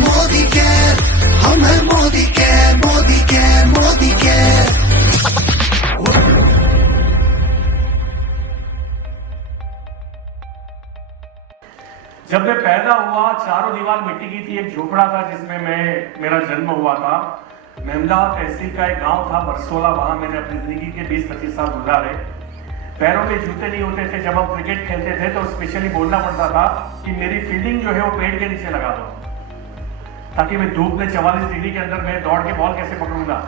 Modi care, हम है Modi care, Modi care, Modi care. जब मैं पैदा हुआ, चारों दीवार मिट्टी की थी। एक झोपड़ा था जिसमें मेरा जन्म हुआ था। मेमदा तहसील का एक गांव था बरसोला, वहां मैंने अपनी जिंदगी के 20-25 साल गुजारे। पैरों में जूते नहीं होते थे। जब हम क्रिकेट खेलते थे तो स्पेशली बोलना पड़ता था कि मेरी फील्डिंग जो है वो पेड़ के नीचे लगा दो, ताकि मैं धूप में 44 डिग्री के अंदर मैं दौड़ के बॉल कैसे पकड़ूंगा।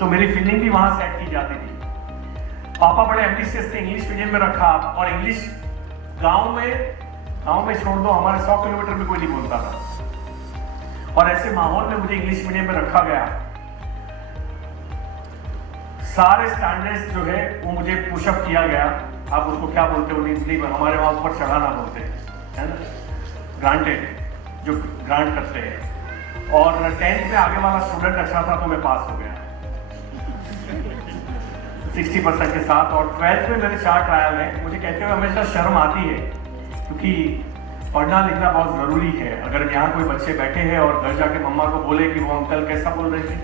तो मेरी फील्डिंग भी वहां सेट की जाती थी। पापा बड़े एम्बिशियस थे, इंग्लिश मीडियम में रखा। और इंग्लिश गांव में छोड़ दो, हमारे 100 किलोमीटर में कोई नहीं बोलता था। और ऐसे माहौल में मुझे इंग्लिश मीडियम में रखा गया। सारे स्टैंडर्ड्स जो है वो मुझे पुशअप किया गया। आप उसको क्या बोलते हो, नहीं हमारे वहां ऊपर चढ़ाना बोलते हैं ना, ग्रांटेड, जो ग्रांट करते हैं। और 10th में आगे वाला स्टूडेंट अच्छा था तो मैं पास हो गया 60% के साथ। और 12th में मेरे 4 ट्रायल हैं। मुझे कहते हुए हमेशा शर्म आती है, क्योंकि पढ़ना लिखना बहुत ज़रूरी है। अगर यहाँ कोई बच्चे बैठे हैं और घर जाके मम्मा को बोले कि वो अंकल कैसा बोल रहे थे,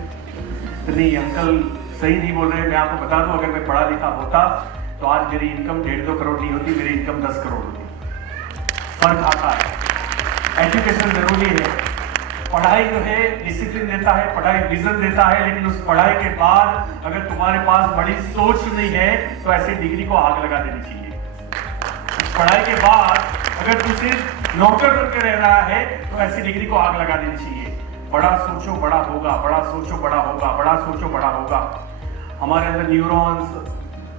तो नहीं अंकल सही नहीं बोल रहे। मैं आपको बता दूं, अगर मैं पढ़ा लिखा होता तो आज मेरी इनकम 1.5-2 करोड़ नहीं होती, मेरी इनकम 10 करोड़ होती। फर्क आता है। एजुकेशन जरूरी है। पढ़ाई जो है डिसिप्लिन देता है, पढ़ाई विजन देता है। लेकिन उस पढ़ाई के बाद अगर तुम्हारे पास बड़ी सोच नहीं है तो ऐसी डिग्री को आग लगा देनी चाहिए। पढ़ाई के बाद अगर तू सिर्फ नौकर बनकर रह रहा है तो ऐसी डिग्री को आग लगा देनी चाहिए। बड़ा सोचो बड़ा होगा, बड़ा सोचो बड़ा होगा, बड़ा सोचो बड़ा होगा। हमारे अंदर न्यूरॉन्स,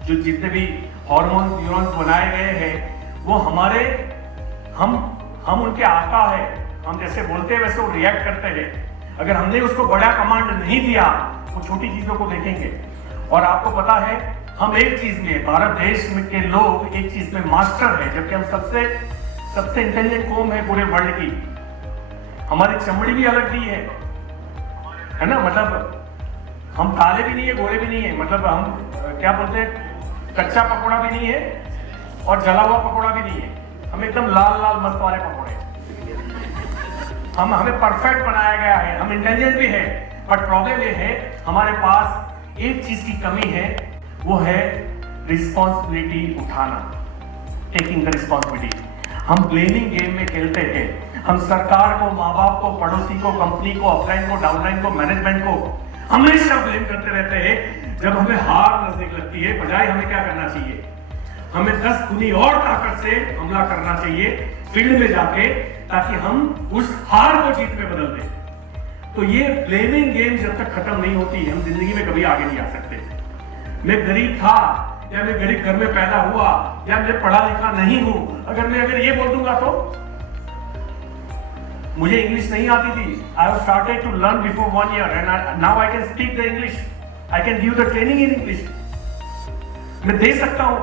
जो जितने भी हार्मोन्स न्यूरॉन्स बनाए गए हैं, वो हम उनके आका है। हम जैसे बोलते हैं वैसे वो रिएक्ट करते हैं। अगर हमने उसको बड़ा कमांड नहीं दिया, वो छोटी चीजों को देखेंगे। और आपको पता है, हम एक चीज में, भारत देश में के लोग एक चीज में मास्टर है, जबकि हम सबसे इंटेलिजेंट कौम है पूरे वर्ल्ड की। हमारी चमड़ी भी अलग नहीं है ना, मतलब हम काले भी नहीं है, गोरे भी नहीं है। मतलब हम क्या बोलते हैं, कच्चा पकौड़ा भी नहीं है और जला हुआ पकौड़ा भी नहीं है। हम एकदम लाल लाल मस्त वाले पकौड़े। हमें परफेक्ट बनाया गया है। हम इंटेलिजेंट भी है, बट प्रॉब्लम ये है हमारे पास एक चीज की कमी है, वो है रिस्पॉन्सिबिलिटी उठाना, टेकिंग द रिस्पॉन्सिबिलिटी। हम ब्लेमिंग गेम में खेलते हैं। हम सरकार को, माँ बाप को, पड़ोसी को, कंपनी को, अपलाइन को, डाउनलाइन को, मैनेजमेंट को हमेशा ब्लेम करते रहते हैं। जब हमें हार नजदीक लगती है, बजाय हमें क्या करना चाहिए, हमें 10 गुनी और ताकत से हमला करना चाहिए फील्ड में जाके, ताकि हम उस हार को जीत में बदल दें। तो ये ब्लेमिंग गेम जब तक खत्म नहीं होती, हम जिंदगी में कभी आगे नहीं आ सकते। मैं गरीब था, या मैं गरीब घर में पैदा हुआ, या मैं पढ़ा लिखा नहीं हूं, अगर ये बोल दूंगा तो मुझे इंग्लिश नहीं आती थी। I have started to learn before 1 year and now I can speak the English, I can give the training in English. मैं दे सकता हूं।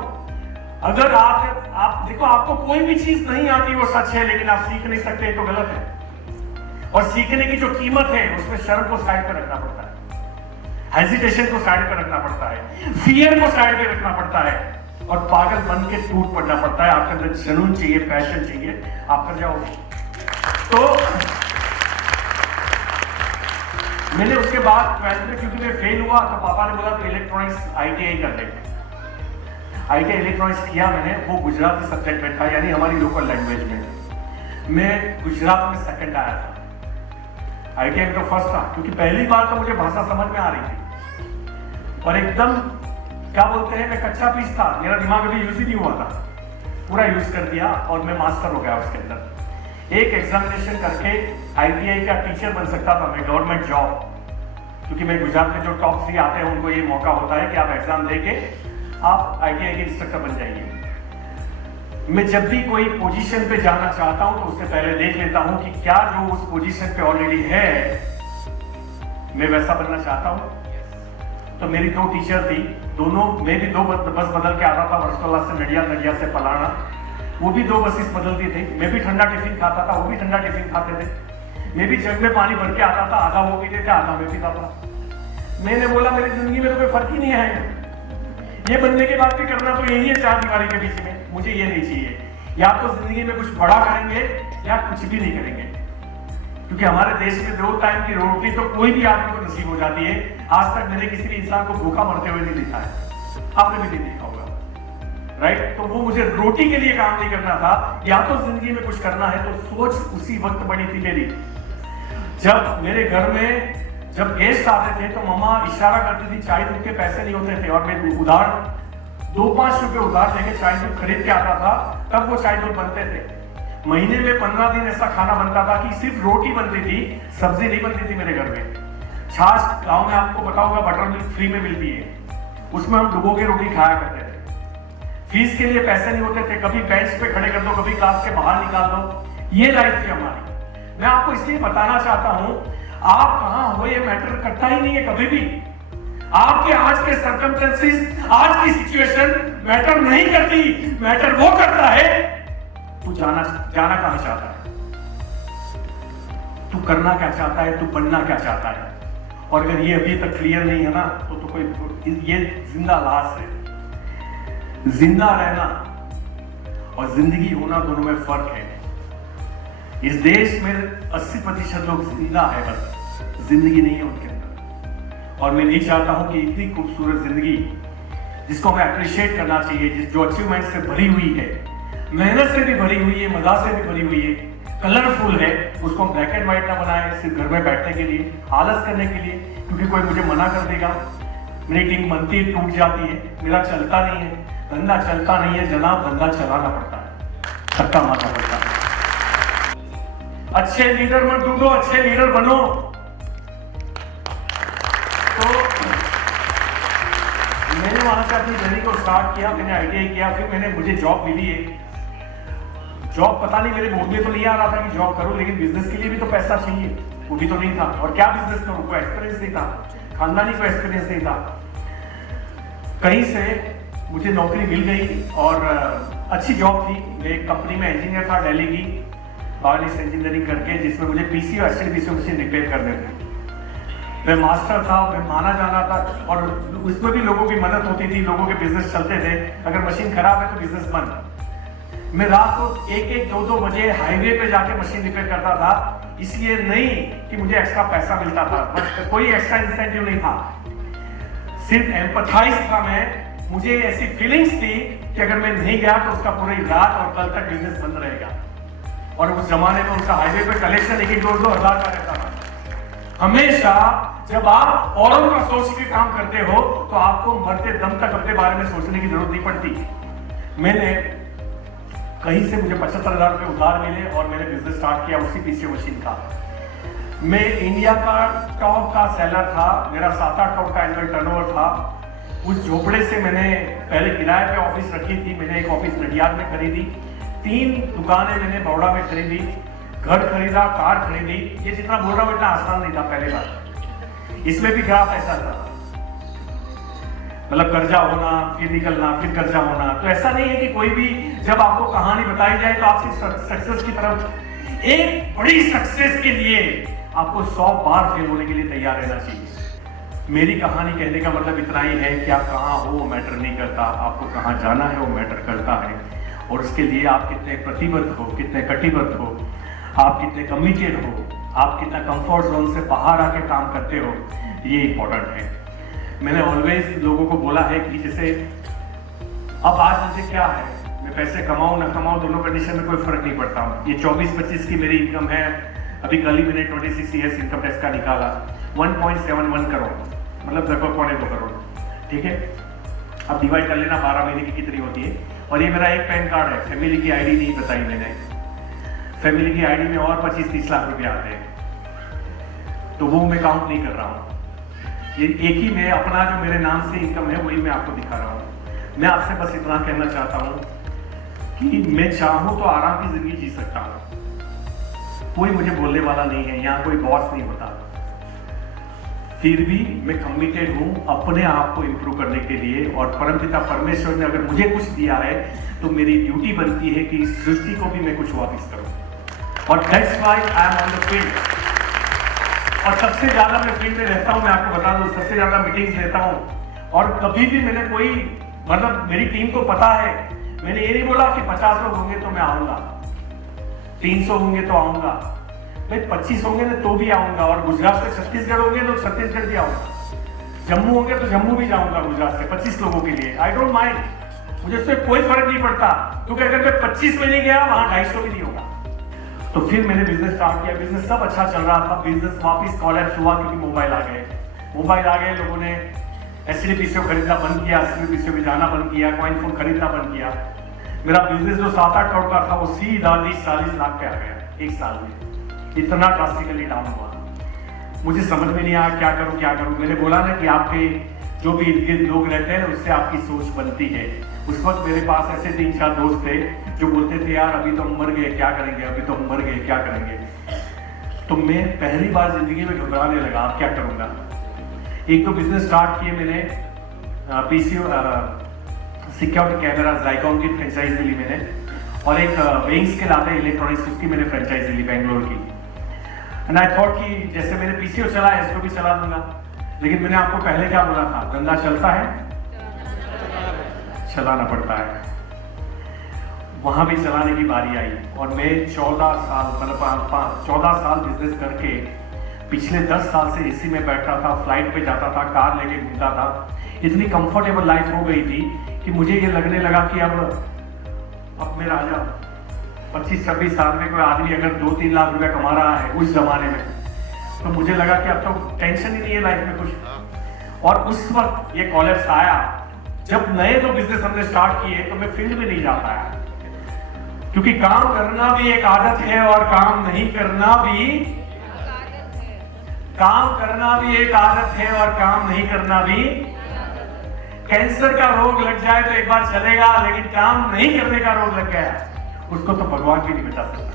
अगर आप देखो, आपको कोई भी चीज नहीं आती वो सच है, लेकिन आप सीख नहीं सकते तो गलत है। और सीखने की जो कीमत है उसमें शर्म को साइड पर रखना पड़ता है, हेजिटेशन को साइड पर रखना पड़ता है, फियर को साइड पे रखना पड़ता है, और पागल बन के टूट पड़ना पड़ता है। आपके अंदर जुनून चाहिए, पैशन चाहिए, आप कर जाओगे। तो मैंने उसके बाद 12th में, क्योंकि मैं फेल हुआ, तो पापा ने बोला तो इलेक्ट्रॉनिक्स ITI कर ले। ITI इलेक्ट्रॉनिक्स किया मैंने। वो गुजराती सब्जेक्ट में था, यानी हमारी लोकल लैंग्वेज में। मैं गुजरात में 2nd आया था। ITI में तो फर्स्ट था, क्योंकि पहली बार तो मुझे भाषा समझ में आ रही थी। और एकदम क्या बोलते हैं, मैं कच्चा पीस था, मेरा दिमाग अभी यूज ही नहीं हुआ था। पूरा यूज कर दिया और मैं मास्टर हो गया उसके अंदर। एक एग्जामिनेशन करके ITI का टीचर बन सकता था मैं, गवर्नमेंट जॉब, क्योंकि मैं गुजरात में जो टॉप 3 आते हैं उनको ये मौका होता है कि आप एग्जाम देके आप ITI के इंस्ट्रक्टर बन जाइए। मैं जब भी कोई पोजीशन पे जाना चाहता हूं तो उससे पहले देख लेता हूं कि क्या जो उस पोजीशन पे ऑलरेडी है मैं वैसा बनना चाहता हूं। तो मेरी 2 टीचर थी, दोनों मैं भी 2 बस बदल के आता था, वर्सोला से नडिया से पलाना। वो भी 2 बसेस बदलती थी। मैं भी ठंडा टिफिन खाता था, वो भी ठंडा टिफिन खाते थे। मैं भी जग में पानी भर के आता था, आधा वो पीते थे, आधा मैं पीता था। मैंने बोला मेरी जिंदगी में तो कोई फर्क ही नहीं है, ये बनने के बाद भी करना तो यही है 4 दीवारी के बीच में। मुझे ये नहीं चाहिए। या तो जिंदगी में कुछ बड़ा करेंगे या कुछ भी नहीं करेंगे। क्योंकि हमारे देश में 2 टाइम की रोटी तो कोई भी आदमी को नसीब हो जाती है। आज तक मैंने किसी भी इंसान को भूखा मरते हुए नहीं देखा है, आपने भी नहीं देखा होगा, राइट। तो वो मुझे रोटी के लिए काम नहीं करना था, या तो जिंदगी में कुछ करना है तो सोच उसी वक्त बनी थी मेरी। जब मेरे घर में जब गेस्ट आते थे तो मम्मा इशारा करती थी, चाय दूध के पैसे नहीं होते थे और मैं उधार 2-5 रुपए उधार लेके चाय दूध खरीद के आता था, तब वो चाय दूध बनते थे। महीने में 15 दिन ऐसा खाना बनता था कि सिर्फ रोटी बनती थी, सब्जी नहीं बनती थी मेरे घर में। छाछ गांव में आपको पता होगा बटर मिल्क फ्री में मिलती है, उसमें हम डुबो के रोटी खाया करते थे। फीस के लिए पैसे नहीं होते थे, कभी बेंच पे खड़े कर दो, कभी क्लास के बाहर निकाल दो, ये लाइफ थी हमारी। मैं आपको इसलिए बताना चाहता हूं, आप कहां हो ये मैटर करता ही नहीं है कभी भी। आपके आज के सर्कमस्टेंसेस, आज की सिचुएशन मैटर नहीं करती, मैटर वो करता है तू जाना कहां चाहता है, तू करना क्या चाहता है, तू बनना क्या चाहता है। और अगर ये अभी तक क्लियर नहीं है ना तो कोई ये जिंदा लाश है। जिंदा रहना और जिंदगी होना दोनों में फर्क है। इस देश में 80% लोग जिंदा है, बस जिंदगी नहीं है उनके अंदर। और मैं नहीं चाहता हूं कि इतनी खूबसूरत जिंदगी जिसको हमें अप्रिशिएट करना चाहिए, जो अचीवमेंट से भरी हुई है, मेहनत से भी भरी हुई है, मजा से भी भरी हुई है, कलरफुल है, उसको हम ब्लैक एंड व्हाइट ना बनाए सिर्फ घर में बैठने के लिए, आलस करने के लिए, क्योंकि कोई मुझे मना कर देगा, मेरी टीम बनती है टूट जाती है, मेरा चलता नहीं है, धंधा चलता नहीं है जनाब, धंधा चलाना पड़ता है, धक्का मारना पड़ता है। अच्छे लीडर मत ढूंढो, अच्छे लीडर बनो। तो मैंने वहां से अपनी जर्नी को स्टार्ट किया, मैंने आईटीआई किया, फिर मुझे जॉब मिली है। जॉब पता नहीं मेरे मूड में तो नहीं आ रहा था कि जॉब करूं, लेकिन बिजनेस के लिए भी तो पैसा चाहिए, वो भी तो नहीं था। और क्या बिजनेस करूं, कोई एक्सपीरियंस नहीं था, खानदानी कोई एक्सपीरियंस नहीं था। कहीं से मुझे नौकरी मिल गई और अच्छी जॉब थी। मैं एक कंपनी में इंजीनियर था दिल्ली की, बायोनिक्स इंजीनियरिंग करके, जिसमें मुझे पीसी और एचडीपीसी मशीन रिपेयर करने थे। मैं मास्टर था, मैं माना जाना था, और उसमें भी लोगों की मदद होती थी, लोगों के बिजनेस चलते थे। अगर मशीन खराब है तो बिजनेस बंद। मैं रात को 1-1, 2-2 बजे हाईवे पे जाके मशीन रिपेयर करता था, इसलिए नहीं कि मुझे एक्स्ट्रा पैसा मिलता था, बट कोई एक्स्ट्रा इंसेंटिव नहीं था, सिर्फ एम्पथाइज था मैं। मुझे ऐसी फीलिंग्स थी कि अगर मैं नहीं गया तो उसका पूरी रात और कल तक बिजनेस बंद रहेगा। और उस जमाने में उसका हाईवे पे कलेक्शन 1-2 हज़ार का रहता था। हमेशा जब आप औरों का सोच के काम करते हो तो आपको मरते दम तक अपने बारे में सोचने की जरूरत नहीं पड़ती। मैंने कहीं से मुझे 75,000 रुपए उधार मिले और मैंने बिजनेस स्टार्ट किया उसी पीसी मशीन का। मैं इंडिया का टॉप का सेलर था, मेरा 7-8 करोड़ का एनुअल टर्नओवर था। उस झोपड़े से मैंने पहले किराए पे ऑफिस रखी थी, मैंने एक ऑफिस नडियाद में खरीदी, 3 दुकानें मैंने बड़ौदा में खरीदी, घर खरीदा, कार खरीदी। ये जितना बोल रहा हूं इतना आसान नहीं था पहले बार। इसमें भी ग्राफ ऐसा था, मतलब कर्जा होना, फिर निकलना, फिर कर्जा होना। तो ऐसा नहीं है कि कोई भी जब आपको कहानी बताई जाए तो आप सिर्फ सक्सेस की तरफ, एक बड़ी सक्सेस के लिए आपको 100 बार फेल होने के लिए तैयार रहना चाहिए। मेरी कहानी कहने का मतलब इतना ही है कि आप कहाँ हो वो मैटर नहीं करता, आपको कहाँ जाना है वो मैटर करता है। और उसके लिए आप कितने प्रतिबद्ध हो, कितने कटिबद्ध हो, आप कितने कमिटेड हो, आप कितना कंफर्ट जोन से बाहर आके काम करते हो, ये इंपॉर्टेंट है। मैंने ऑलवेज लोगों को बोला है कि जैसे अब आज मुझे क्या है, मैं पैसे कमाऊं ना कमाऊं, दोनों कंडीशन में कोई फर्क नहीं पड़ता। ये 24-25 की मेरी इनकम है। अभी कल ही मैंने 26 ईयर्स इनकम टैक्स का निकाला, 1.71 करोड़, मतलब लगभग 2.25 करोड़, ठीक है। अब डिवाइड कर लेना 12 महीने की कितनी होती है। और ये मेरा एक पैन कार्ड है, फैमिली की आईडी नहीं बताई मैंने। फैमिली की आईडी में और 25-30 लाख रुपए आते हैं, तो वो मैं काउंट नहीं कर रहा हूँ। ये एक ही मैं अपना जो मेरे नाम से इनकम है वही मैं आपको दिखा रहा हूँ। मैं आपसे बस इतना कहना चाहता हूँ कि मैं चाहूँ तो आराम की जिंदगी जी सकता हूँ, कोई मुझे बोलने वाला नहीं है, यहाँ कोई बॉस नहीं होता। फिर भी मैं कमिटेड हूँ अपने आप को इम्प्रूव करने के लिए। और परमपिता परमेश्वर ने अगर मुझे कुछ दिया है तो मेरी ड्यूटी बनती है कि इस सृष्टि को भी मैं कुछ वापस करूँ। और that's why I am on the field. और सबसे ज्यादा मैं फील्ड में रहता हूँ, मैं आपको बता दूं, सबसे ज्यादा मीटिंग्स लेता हूँ। और कभी भी मैंने कोई, मतलब मेरी टीम को पता है, मैंने ये नहीं बोला कि 50 लोग होंगे तो मैं आऊंगा, 300 होंगे तो आऊंगा। भाई 25 होंगे ना तो भी आऊंगा, और गुजरात से छत्तीसगढ़ होंगे तो छत्तीसगढ़ भी आऊंगा, जम्मू होंगे तो जम्मू भी जाऊंगा गुजरात से 25 लोगों के लिए। आई डोंट माइंड, मुझे उससे कोई फर्क नहीं पड़ता, क्योंकि अगर मैं 25 में नहीं गया वहां 250 भी नहीं होगा। तो फिर मैंने बिजनेस स्टार्ट किया, बिजनेस सब अच्छा चल रहा था, बिजनेस वापस कोलैप्स हुआ क्योंकि मोबाइल आ गए, लोगों ने एसडी पीसीओ खरीदना बंद किया, एसडी पीसीओ में जाना बंद किया, कॉइन फोन खरीदना बंद किया। मेरा बिजनेस जो 7-8 करोड़ का था वो सीधा 30-40 लाख पे आ गया एक साल में। इतना ड्रास्टिकली डाउन हुआ, मुझे समझ में नहीं आया क्या करूं। मैंने बोला ना कि आपके जो भी इर्द गिर्द लोग रहते हैं उससे आपकी सोच बनती है। उस वक्त मेरे पास ऐसे 3-4 दोस्त थे जो बोलते थे यार अभी तो हम मर गए क्या करेंगे। तो मैं पहली बार जिंदगी में घबराने लगा, अब क्या करूंगा। एक तो बिजनेस स्टार्ट किए मैंने, पीसीओ सिक्योरिटी कैमरा जाइकॉन की फ्रेंचाइजी ली मैंने, और एक वेइंग्स के लाते इलेक्ट्रॉनिक्स उसकी मैंने फ्रेंचाइजी ली बेंगलोर की। एंड आई थॉट कि जैसे मैंने पीसीओ चला है इसको भी चला दूंगा। लेकिन मैंने आपको पहले क्या बोला था, धंधा चलता है चलाना पड़ता है। वहां भी चलाने की बारी आई, और मैं 14 साल बिजनेस करके पिछले 10 साल से एसी में बैठता था, फ्लाइट पे जाता था, कार लेके घूमता था। इतनी कंफर्टेबल लाइफ हो गई थी कि मुझे ये लगने लगा कि अब मेरा 25-26 साल में कोई आदमी अगर 2-3 लाख रुपया कमा रहा है उस जमाने में, तो मुझे लगा कि अब तो टेंशन ही नहीं है लाइफ में कुछ। और उस वक्त ये कॉलेप्स आया जब नए जो बिजनेस हमने स्टार्ट किए, तो मैं फील्ड में नहीं जा पाया, क्योंकि काम करना भी एक आदत है और काम नहीं करना भी एक आदत है, और काम नहीं करना भी। कैंसर का रोग लग जाए तो एक बार चलेगा, लेकिन काम नहीं करने का रोग लग गया उसको तो भगवान भी नहीं बचा सकता।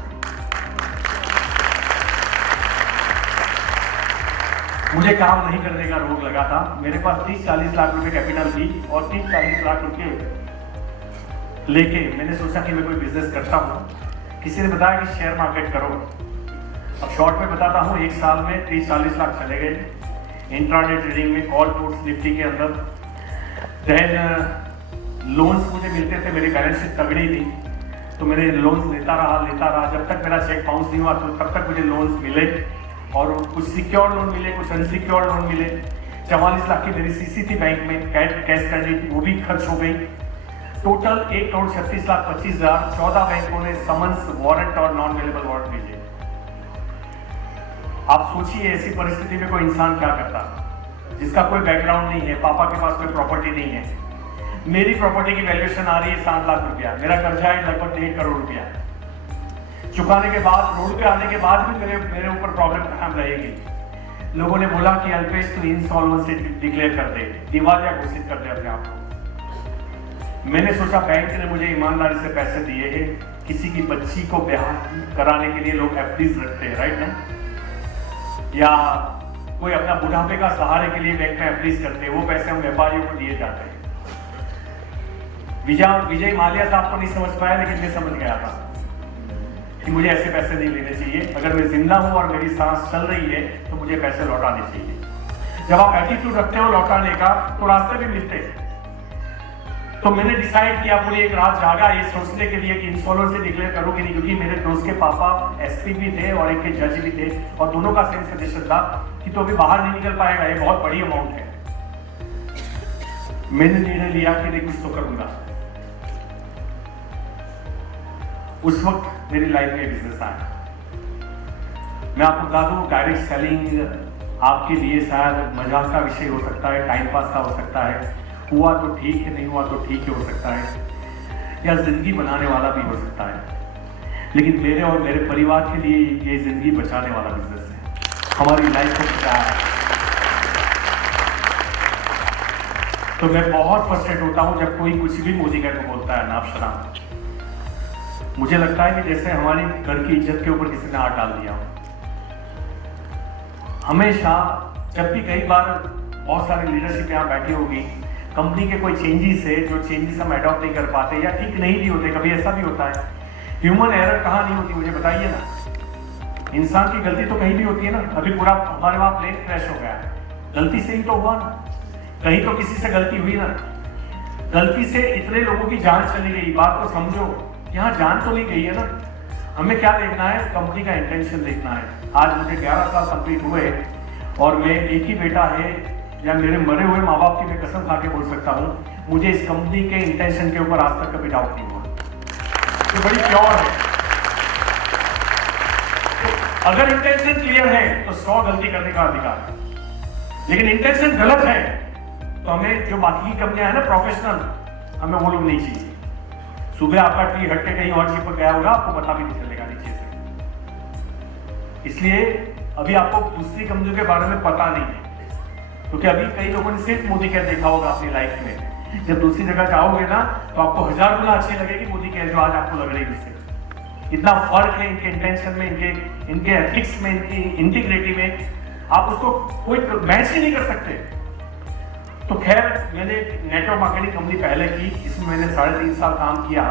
मुझे काम नहीं करने का रोग लगा था। मेरे पास 30-40 लाख रुपए कैपिटल थी, और 30-40 लाख रुपए लेके मैंने सोचा कि मैं कोई बिजनेस करता हूँ। किसी ने बताया कि शेयर मार्केट करो। अब शॉर्ट में बताता हूँ, एक साल में 30-40 लाख चले गए इंट्राडे ट्रेडिंग में, कॉल पुट्स निफ्टी के अंदर। देन लोन्स मुझे मिलते थे, मेरी बैलेंस शीट तगड़ी थी, तो मैंने लोन्स लेता रहा जब तक मेरा चेक बाउंस नहीं हुआ, तो तब तक मुझे लोन्स मिले, और कुछ सिक्योर्ड लोन मिले, कुछ अनसिक्योर्ड लोन मिले। 44 लाख की मेरी सीसी थी बैंक में, कैश क्रेडिट वो भी खर्च हो गई। टोटल 1,36,25,000 14 बैंकों ने समन्स, वारंट और नॉन अवेलेबल वारंट भेजे। आप सोचिए ऐसी परिस्थिति में कोई इंसान क्या करता, जिसका कोई बैकग्राउंड नहीं है, पापा के पास कोई प्रॉपर्टी नहीं है। मेरी प्रॉपर्टी की वैल्यूएशन आ रही है 7 लाख रुपया, मेरा कर्जा है लगभग 1.5 करोड़ रुपया। चुकाने के बाद, रोड पे आने के बाद भी मेरे ऊपर प्रॉब्लम कायम रहेगी। लोगों ने बोला कि अल्पेश तू इंसॉल्वेंसी डिक्लेयर कर दे, दिवालिया घोषित कर दे अपने आप को। मैंने सोचा बैंक ने मुझे ईमानदारी से पैसे दिए हैं, किसी की बच्ची को ब्याह कराने के लिए लोग एफडीज रखते हैं, राइट ना, या कोई अपना बुढ़ापे का सहारे के लिए बैंक में एफडीज करते हैं, वो पैसे हम व्यापारियों को दिए जाते हैं। विजय माल्या साहब को नहीं समझ पाया, लेकिन मैं समझ गया था कि मुझे ऐसे पैसे नहीं लेने चाहिए। अगर मैं जिंदा हूं और मेरी सांस चल रही है तो मुझे पैसे लौटाने चाहिए। जब आप एटीट्यूड रखते हो लौटाने का, तो रास्ते भी मिलते हैं। तो मैंने डिसाइड किया, पूरी एक रात जागा ये सोचने के लिए कि इंसॉल्वेंसी डिक्लेयर करूं कि नहीं, क्योंकि मेरे दोस्त के पापा एसपी भी थे और एक के जज भी थे, और दोनों का सेम सजेशन था कि तो अभी बाहर नहीं निकल पाएगा, ये बहुत बड़ी अमाउंट है। मैंने निर्णय लिया कि नहीं, कुछ तो करूंगा। उस वक्त मेरी लाइफ में बिजनेस आया। मैं आपको बता दूं, डायरेक्ट सेलिंग आपके लिए शायद मजाक का विषय हो सकता है, टाइम पास का हो सकता है, हुआ तो ठीक है, नहीं हुआ तो ठीक है हो सकता है, या जिंदगी बनाने वाला भी हो सकता है। लेकिन मेरे और मेरे परिवार के लिए ये जिंदगी बचाने वाला बिजनेस है, हमारी लाइफ को बचाया है। तो मैं बहुत फ्रस्ट्रेट होता हूं जब कोई कुछ भी मोदी का को बोलता है नाम शनाम। मुझे लगता है कि जैसे हमारी घर की इज्जत के ऊपर किसी ने हाथ डाल दिया। हमेशा जब भी कई बार बहुत सारी लीडरशिप यहाँ बैठी होगी, कंपनी के कोई चेंजेस है जो चेंजेस हम अडॉप्ट नहीं कर पाते या ठीक नहीं भी होते, कभी ऐसा भी होता है। ह्यूमन एरर कहाँ नहीं होती, मुझे बताइए ना। इंसान की गलती तो कहीं भी होती है ना। अभी पूरा हमारे वहाँ प्लेन क्रैश हो गया, गलती से ही तो हुआ ना, कहीं तो किसी से गलती हुई ना। गलती से इतने लोगों की जान चली गई, बात को समझो, यहाँ जान तो नहीं गई है ना। हमें क्या देखना है, कंपनी का इंटेंशन देखना है। आज मुझे 11 साल कंप्लीट हुए और मैं एक ही बेटा है या मेरे मरे हुए माँ बाप की मैं कसम खा के बोल सकता हूँ, मुझे इस कंपनी के इंटेंशन के ऊपर आज तक कभी डाउट नहीं हुआ। तो बड़ी प्योर है। तो अगर इंटेंशन क्लियर है तो 100 गलती करने का अधिकार है, लेकिन इंटेंशन गलत है तो हमें जो बाकी की कंपनियां है ना प्रोफेशनल, हमें वो लोग नहीं चाहिए। सुबह आपका ट्री हट के कहीं और चिपक गया होगा, आपको पता भी नहीं चलेगा नीचे से। इसलिए अभी आपको दूसरी कंपनियों के बारे में पता नहीं है, क्योंकि अभी कई लोगों ने सिर्फ मोदी केयर देखा होगा अपनी लाइफ में। जब दूसरी जगह जाओगे ना तो आपको 1000 गुना अच्छी लगेगी मोदी केयर जो आज आपको लग रही है उससे। इतना फर्क है इनके इंटेंशन में, इनके एथिक्स में, इनकी इंटीग्रिटी में, आप उसको कोई मैच ही नहीं कर सकते। तो खैर, मैंने नेटवर्क मार्केटिंग कंपनी पहले की, इसमें मैंने 3.5 साल काम किया।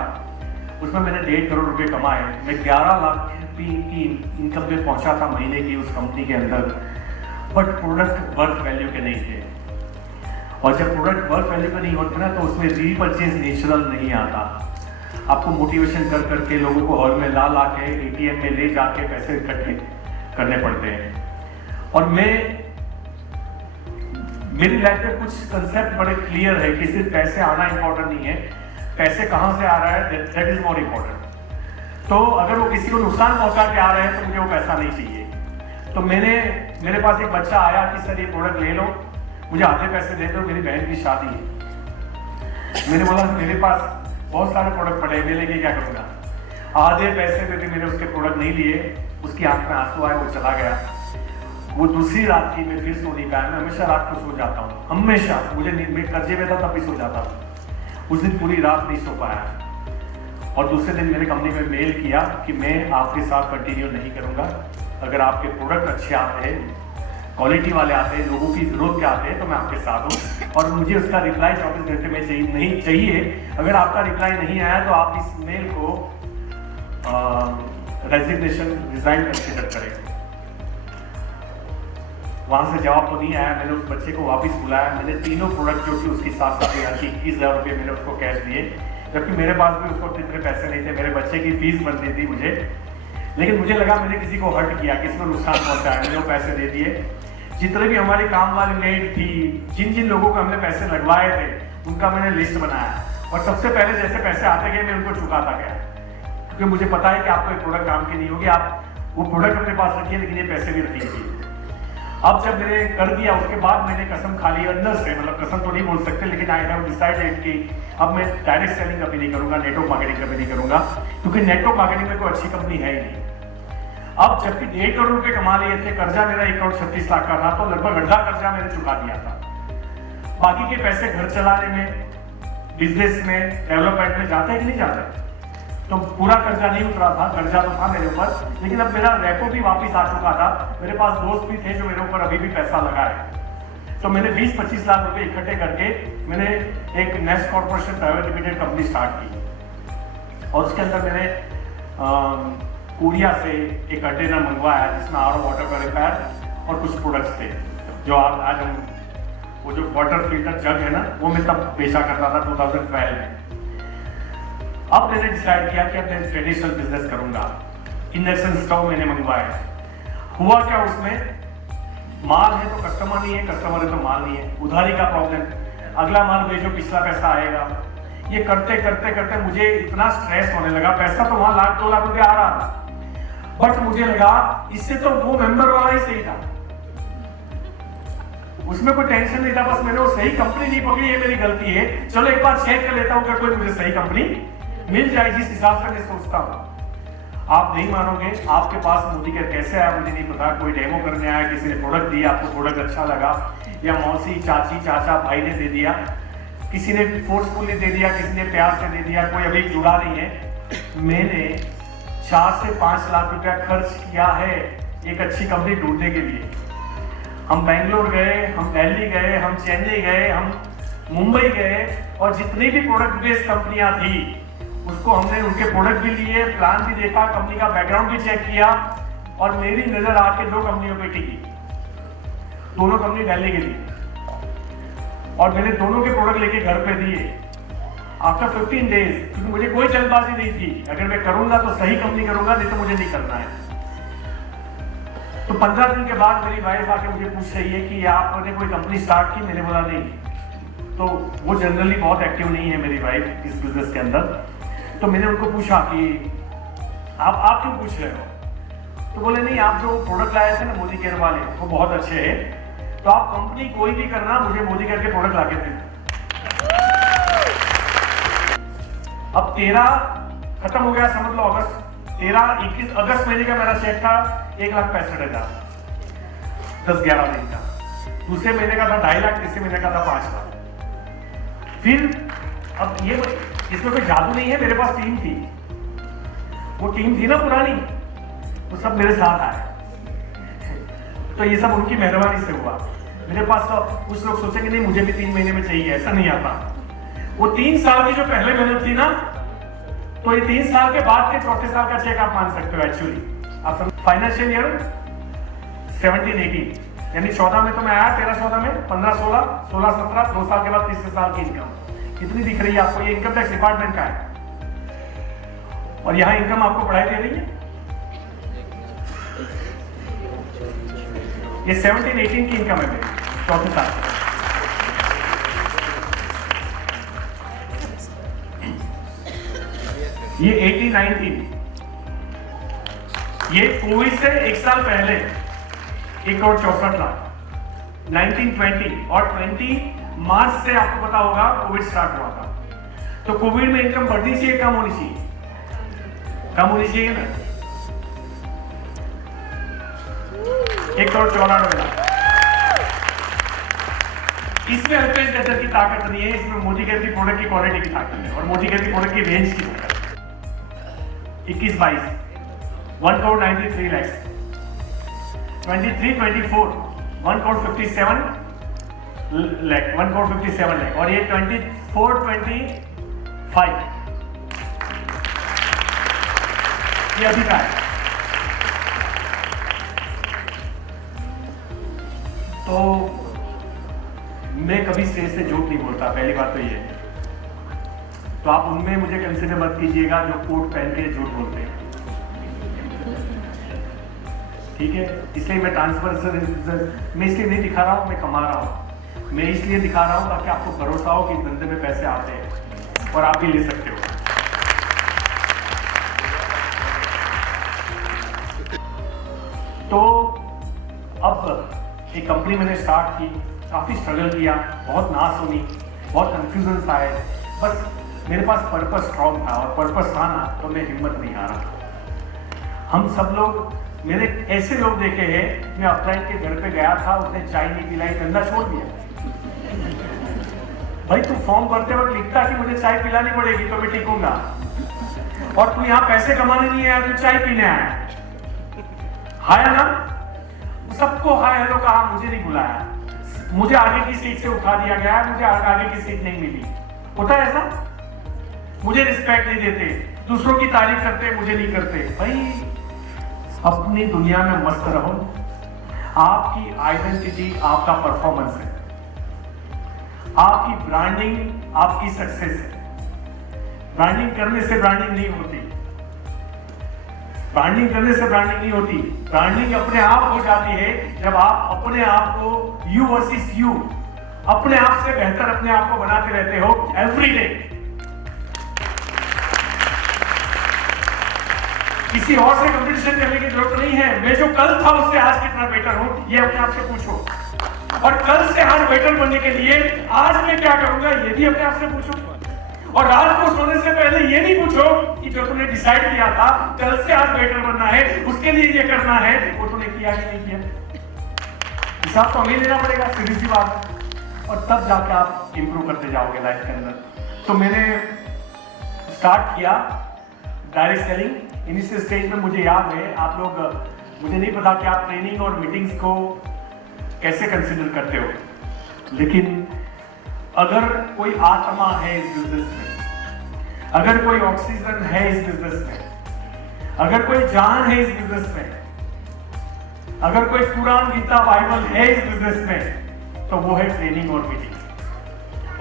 उसमें मैंने 1.5 करोड़ रुपए कमाए। मैं 11 लाख की इनकम पे पहुंचा था महीने की उस कंपनी के अंदर, बट प्रोडक्ट वर्थ वैल्यू के नहीं थे। और जब प्रोडक्ट वर्थ वैल्यू के नहीं होते ना तो उसमें रीपर्चेज नेचुरल नहीं आता। आपको मोटिवेशन कर करके लोगों को हॉल में ला के ATM में ले जाके पैसे इकट्ठे करने पड़ते हैं। और मेरी लाइफ में कुछ कंसेप्ट बड़े क्लियर है कि सिर्फ पैसे आना इंपॉर्टेंट नहीं है, पैसे कहाँ से आ रहा है दैट इज मोर इंपॉर्टेंट। तो अगर वो किसी को नुकसान पहुंचा के आ रहे हैं तो मुझे वो पैसा नहीं चाहिए। तो मेरे पास एक बच्चा आया कि सर ये प्रोडक्ट ले लो, मुझे आधे पैसे दे दो, मेरी बहन की शादी है। मैंने बोला मेरे पास बहुत सारे प्रोडक्ट पड़े, मैं लेके क्या करूँगा। आधे पैसे में भी मैंने उसके प्रोडक्ट नहीं लिए। उसकी आंख में आंसू आए, वो चला गया। वो दूसरी रात की मैं फिर सो नहीं पाया। मैं हमेशा रात को सो जाता हूँ, हमेशा। मैं कर्जे में था तब भी सो जाता हूँ। उस दिन पूरी रात नहीं सो पाया। और दूसरे दिन मैंने कंपनी में मेल किया कि मैं आपके साथ कंटिन्यू नहीं करूँगा। अगर आपके प्रोडक्ट अच्छे आते हैं, क्वालिटी वाले आते हैं, लोगों की जरूरत के आते हैं, तो मैं आपके साथ हूँ। और मुझे उसका रिप्लाई 24 घंटे में चाहिए। अगर आपका रिप्लाई नहीं आया तो आप इस मेल को रेजिग्नेशन, रिजाइन कंसिडर करें। वहां से जवाब तो नहीं आया। मैंने उस बच्चे को वापस बुलाया। मैंने तीनों प्रोडक्ट जो कि उसकी 21,000 रुपये मैंने उसको कैश दिए, जबकि मेरे पास भी उसको इतने पैसे नहीं थे। मेरे बच्चे की फीस बनती थी मुझे, लेकिन मुझे लगा मैंने किसी को हर्ट किया, किसी को नुकसान पहुंचाया। मैंने वो पैसे दे दिए। जितने भी हमारी काम वाली मेड थी, जिन लोगों को हमने पैसे लगवाए थे, उनका मैंने लिस्ट बनाया। और सबसे पहले जैसे पैसे आते गए मैं उनको चुकाता गया, क्योंकि मुझे पता है कि आपको एक प्रोडक्ट काम की नहीं होगी। आप वो प्रोडक्ट अपने पास रखिए, लेकिन ये पैसे भी रखिए। अब जब मैंने कर दिया उसके बाद मैंने कसम खा ली अंदर से, मतलब कसम तो नहीं बोल सकते, लेकिन आई हैव डिसाइडेड कि अब मैं डायरेक्ट सेलिंग कभी नहीं करूंगा, नेटवर्क मार्केटिंग कभी नहीं करूंगा, क्योंकि नेटवर्क मार्केटिंग में कोई अच्छी कंपनी है ही नहीं। अब जबकि 1.5 करोड़ रुपए कमा लिए थे, कर्जा मेरा 1,36 लाख का था, तो लगभग आधा कर्जा मैंने चुका दिया था। बाकी के पैसे घर चलाने में, बिजनेस में, डेवलपमेंट में जाते हैं कि नहीं जाते। तो पूरा कर्जा नहीं उतरा था, कर्जा तो था मेरे ऊपर, लेकिन अब मेरा रेपो भी वापस आ चुका था। मेरे पास दोस्त भी थे जो मेरे ऊपर अभी भी पैसा लगाए। तो मैंने 20-25 लाख रुपए इकट्ठे करके मैंने एक nest corporation private limited company start की। और उसके अंदर मैंने कोरिया से एक कंटेनर मंगवाया जिसमें RO वाटर प्योरीफायर और कुछ प्रोडक्ट्स थे, जो आज हम वो जो वाटर फिल्टर जग है ना, वो मैं तब बेचा करता था 2012 में। अब मैंने डिसाइड किया कि अब मैं ट्रेडिशनल बिजनेस करूंगा। इंडक्शन स्टोव मैंने मंगवाया। हुआ क्या, उसमें माल है तो कस्टमर नहीं है, कस्टमर है तो माल नहीं है, उधारी का प्रॉब्लम। अगला माल भेजो, पिछला पैसा आएगा। ये करते करते करते मुझे इतना स्ट्रेस होने लगा। पैसा तो वहां 1-2 लाख रुपए आ रहा था, बट मुझे लगा इससे तो वो मेंबर वाला ही सही था, उसमें कोई टेंशन नहीं था। बस मैंने वो सही कंपनी नहीं पकड़ी, ये मेरी गलती है। चलो एक बार चेक कर लेता हूँ कि कोई मुझे सही कंपनी मिल जाए जिस हिसाब से मैं सोचता हूँ। आप नहीं मानोगे, आपके पास मोदी केयर कैसे आया मुझे नहीं पता। कोई डेमो करने आया, किसी ने प्रोडक्ट दिया, आपको प्रोडक्ट अच्छा लगा, या मौसी, चाची, चाचा, भाई ने दे दिया, किसी ने फोर्सफुली दे दिया, किसी ने प्यार से दे दिया, कोई अभी जुड़ा नहीं है। मैंने 4 से 5 लाख रुपया खर्च किया है एक अच्छी कंपनी ढूंढने के लिए। हम बेंगलोर गए, हम दिल्ली गए, हम चेन्नई गए, हम मुंबई गए, और जितनी भी प्रोडक्ट बेस्ड कंपनियां थी उसको हमने उनके प्रोडक्ट भी लिए, प्लान भी देखा, कंपनी का बैकग्राउंड भी चेक किया, और मेरी नजर आके 2 कंपनियों पे टिकी। दोनों कंपनी दिल्ली के लिए, और मैंने दोनों के प्रोडक्ट लेके घर पे दिए। आफ्टर 15 डेज, क्योंकि मुझे कोई जल्दबाजी नहीं थी, अगर मैं करूंगा तो सही कंपनी करूंगा, नहीं तो मुझे नहीं करना है। तो 15 दिन के बाद मेरी वाइफ आके मुझे पूछ रही है कि आपने कोई कंपनी स्टार्ट की? मैंने बोला नहीं। तो वो जनरली बहुत एक्टिव नहीं है मेरी वाइफ इस बिजनेस के अंदर। तो मैंने उनको पूछा कि आप क्यों पूछ रहे हो? तो बोले नहीं, आप जो प्रोडक्ट लाए थे ना मोदी केयर वाले, वो बहुत अच्छे हैं, तो आप कंपनी कोई भी करना, मुझे मोदी केयर के प्रोडक्ट लाके देना। अब 13 खत्म हो गया, समझ लो अगस्त, 21 अगस्त महीने का मेरा चेक था 1,65,000, 10-11 दिन का। दूसरे महीने का था 2.5 लाख, तीसरे महीने का था 5 लाख। फिर अब ये इसमें कोई जादू नहीं है, मेरे पास टीम थी, वो टीम थी ना पुरानी, वो सब मेरे साथ आए। तो ये सब उनकी मेहरबानी से हुआ। मेरे पास तो कुछ लोग सोचेंगे नहीं मुझे भी 3 महीने में चाहिए, ऐसा नहीं आता। वो 3 साल की जो पहले मेहनत थी ना, तो ये 3 साल के बाद के चौथे साल का चेक आप मान सकते हो। एक्चुअली आप फाइनेंशियल ईयर 17-18 यानी 14 में तो मैं आया, 13-14 में 15-16, 16-17, 2 साल के बाद तीसरे साल की इनकम कितनी दिख रही है आपको? ये इनकम टैक्स डिपार्टमेंट का है, और यहाँ इनकम आपको पढ़ाई दे रही है। ये 17-18 की इनकम है मेरी चौथे साल की। ये 18-19, ये कोविड से 1 साल पहले 1,64,00,000, 19-20 और 20 मार्च से आपको पता होगा कोविड स्टार्ट हुआ था। तो कोविड में इनकम बढ़नी चाहिए, कम होनी चाहिए? कम होनी चाहिए ना। 1,94,00,000। इसमें अल्पेश गजर की ताकत नहीं है, इसमें मोदी केयर की प्रोडक्ट की क्वालिटी की ताकत है, और मोदी केयर की प्रोडक्ट की रेंज की ताकत। 21-22 1,93 लाख, 23-24 1,57 लाख, 1,57 लाख, और ये 24-25 ये अभी का है। तो मैं कभी स्टेज से झूठ नहीं बोलता, पहली बात तो ये है। तो आप उनमें मुझे कंसिडर मत कीजिएगा जो कोट पहन के झूठ बोलते हैं, ठीक है? इसलिए मैं ट्रांसफर मैं इसलिए नहीं दिखा रहा हूं, मैं कमा रहा हूं। मैं इसलिए दिखा रहा हूं ताकि आपको भरोसा हो कि धंधे में पैसे आते हैं और आप भी ले सकते हो। तो अब एक कंपनी मैंने स्टार्ट की, काफी स्ट्रगल किया, बहुत ना सुनी, बहुत कंफ्यूजन आए, बस मेरे पास पर्पस स्ट्रॉन्ग था, और पर्पस था ना तो मैं हिम्मत नहीं हारा। हम सब लोग, मैंने ऐसे लोग देखे हैं, मैं अपलाइन के घर पे गया था, उसने चाय नहीं पिलाई, धंधा छोड़ दिया। भाई तू फॉर्म भरते वक्त लिखता कि मुझे चाय पिलानी पड़ेगी तो मैं टिकूंगा, और तू यहाँ पैसे कमाने नहीं आया, तू चाय पीने आया। हाय ना, सबको हाय हेलो कहा, मुझे नहीं बुलाया, मुझे आगे की सीट से उठा दिया गया, मुझे आगे की सीट नहीं मिली। होता है ऐसा? मुझे रिस्पेक्ट नहीं देते, दूसरों की तारीफ करते, मुझे नहीं करते। भाई अपनी दुनिया में मस्त रहो। आपकी आइडेंटिटी आपका परफॉर्मेंस है, आपकी ब्रांडिंग आपकी सक्सेस है। ब्रांडिंग करने से ब्रांडिंग नहीं होती, ब्रांडिंग करने से ब्रांडिंग नहीं होती। ब्रांडिंग अपने आप हो जाती है जब आप अपने आप को यू वर्सेस यू, अपने आप से बेहतर अपने आप को बनाते रहते हो एवरी डे। किसी और से कंपटीशन करने की जरूरत नहीं है। मैं जो कल था उससे आज कितना बेटर हूं, ये अपने आप से पूछो। और कल से आज बेटर बनने के लिए आज मैं क्या करूंगा, ये भी अपने आप से पूछो। और रात को सोने से पहले ये नहीं पूछो कि जो तुमने डिसाइड किया था कल से आज बेटर बनना है, उसके लिए ये करना है, वो तुमने किया कि नहीं किया। हिसाब तो हमें लेना पड़ेगा, सीधी सी बात है। और तब जाके आप इंप्रूव करते जाओगे लाइफ के अंदर। तो मैंने स्टार्ट किया डायरेक्ट सेलिंग। इनिशियल स्टेज में मुझे याद है, आप लोग, मुझे नहीं पता कि आप ट्रेनिंग और मीटिंग्स को कैसे कंसिडर करते हो, लेकिन अगर कोई आत्मा है इस बिजनेस में, अगर कोई ऑक्सीजन है इस बिजनेस में, अगर कोई जान है इस बिजनेस में, अगर कोई कुरान गीता बाइबल है इस बिजनेस में, तो वो है ट्रेनिंग और मीटिंग।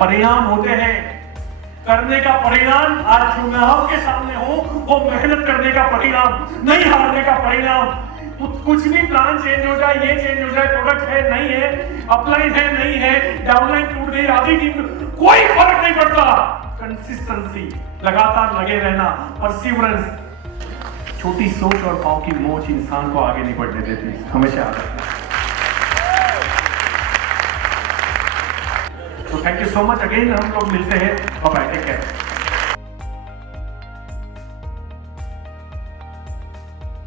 परिणाम होते हैं, करने का परिणाम आज जो मैं आपके सामने हूं वो मेहनत करने का परिणाम, नहीं हारने का परिणाम। कुछ भी प्लान चेंज हो जाए, ये चेंज हो जाए, प्रोडक्ट है नहीं है, अपलाइन है नहीं है, डाउनलाइन टूट गई, आधी टीम, कोई फर्क नहीं पड़ता। कंसिस्टेंसी, लगातार लगे रहना, परसिवरेंस, छोटी सोच और पाँव की मोच इंसान को आगे नहीं बढ़ने देती, हमेशा याद रखना। तो thank you so much again, हम लोग मिलते हैं, बाय बाय, टेक केयर।